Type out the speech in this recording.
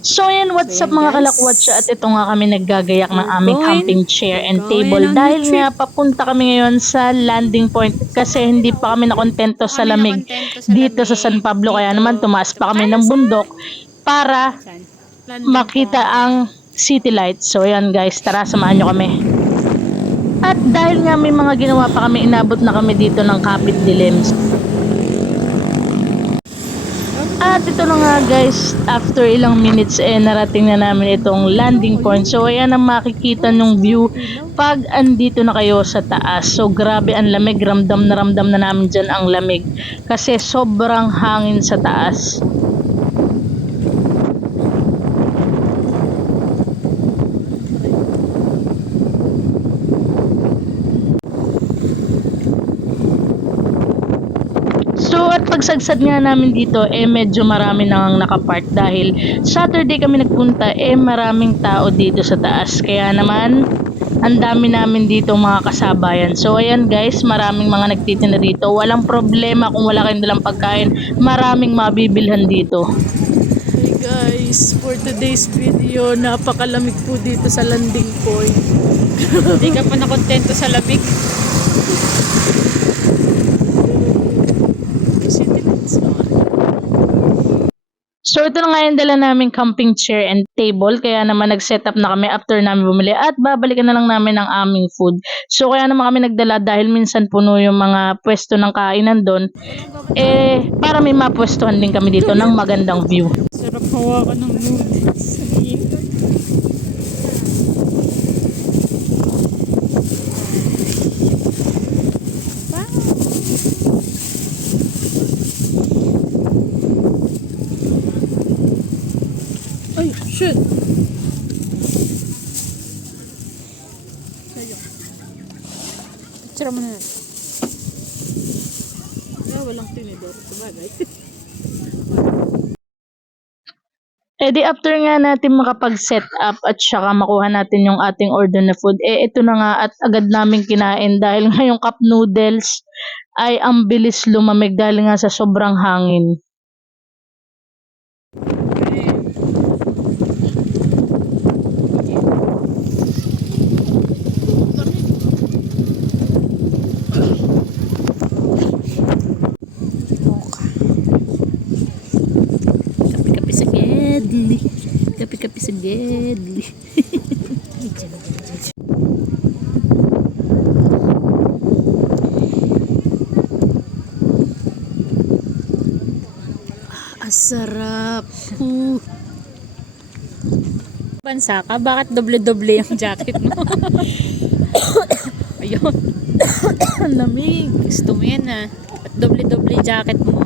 So yan, what's up mga kalakwatsa, at ito nga kami naggagayak ng aming camping chair and table dahil nga papunta kami ngayon sa landing point kasi hindi pa kami nakontento sa lamig dito sa San Pablo, kaya naman tumaas pa kami ng bundok para makita ang city lights. So yan guys, tara samahan nyo kami. At dahil nga may mga ginawa pa kami, inabot na kami dito ng Kapit Dilim. At ito na nga guys, after ilang minutes narating na namin itong landing point. So ayan ang makikita nyong view pag andito na kayo sa taas. So grabe ang lamig, ramdam na namin dyan ang lamig kasi sobrang hangin sa taas. So at pagsagsad nga namin dito medyo marami nang nakapark dahil Saturday kami nagpunta, maraming tao dito sa taas, kaya naman ang dami namin dito mga kasabayan. So ayan guys, maraming mga nagtitinda dito, walang problema kung wala kayong dalang pagkain, maraming mabibilhan dito. Hey guys, for today's video, napakalamig po dito sa landing point. Hindi ka pa nakontento sa lamig? So ito na nga yung dala namin camping chair and table, kaya naman nag-set up na kami after namin bumili at babalikan na lang namin ang aming food. So kaya naman kami nagdala dahil minsan puno yung mga pwesto ng kainan doon, para may mapwestuhan din kami dito ng magandang view. Sarap hawakan ng noodles. Ay, shit! Picture mo na natin. Walang tinidor. Sabagay. Di after nga natin makapag-set up at saka makuha natin yung ating order na food, ito na nga at agad namin kinain dahil nga yung cup noodles ay ang bilis lumamig dahil nga sa sobrang hangin. Kapi-kapi sa gedli. Asarap. Bansa ka? Bakit doble-doble yung jacket mo? Ayun. Lamig. Gusto mo yan ah. At doble-doble jacket mo.